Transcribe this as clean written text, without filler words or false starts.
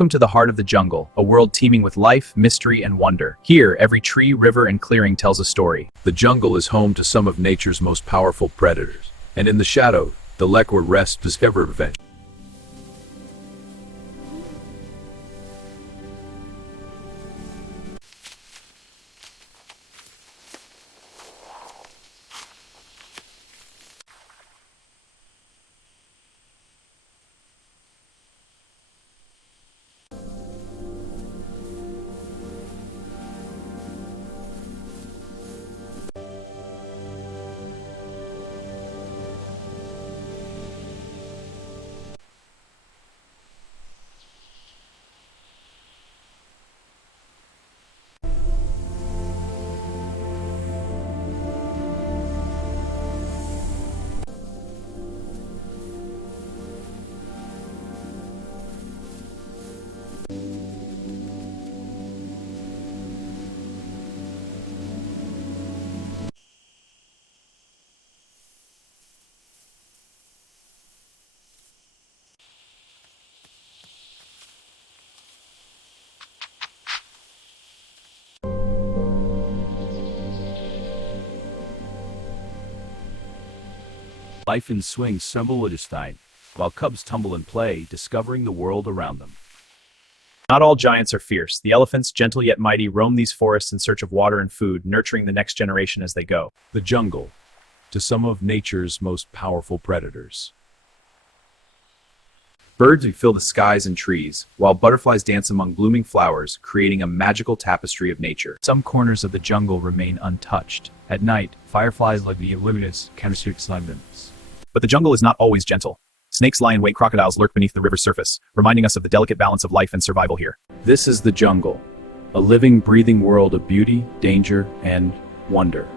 Welcome to the heart of the jungle, a world teeming with life, mystery, and wonder. Here, every tree, river, and clearing tells a story. The jungle is home to some of nature's most powerful predators, and in the shadow, the leopard rests his ever revenge. Life in swings stumble at his time, while cubs tumble and play, discovering the world around them. Not all giants are fierce. The elephants, gentle yet mighty, roam these forests in search of water and food, nurturing the next generation as they go. The jungle, to some of nature's most powerful predators. Birds fill the skies and trees, while butterflies dance among blooming flowers, creating a magical tapestry of nature. Some corners of the jungle remain untouched. At night, fireflies like the luminous candlestick sunbeams. But the jungle is not always gentle. Snakes lie in wait, crocodiles lurk beneath the river's surface, reminding us of the delicate balance of life and survival here. This is the jungle, a living, breathing world of beauty, danger, and wonder.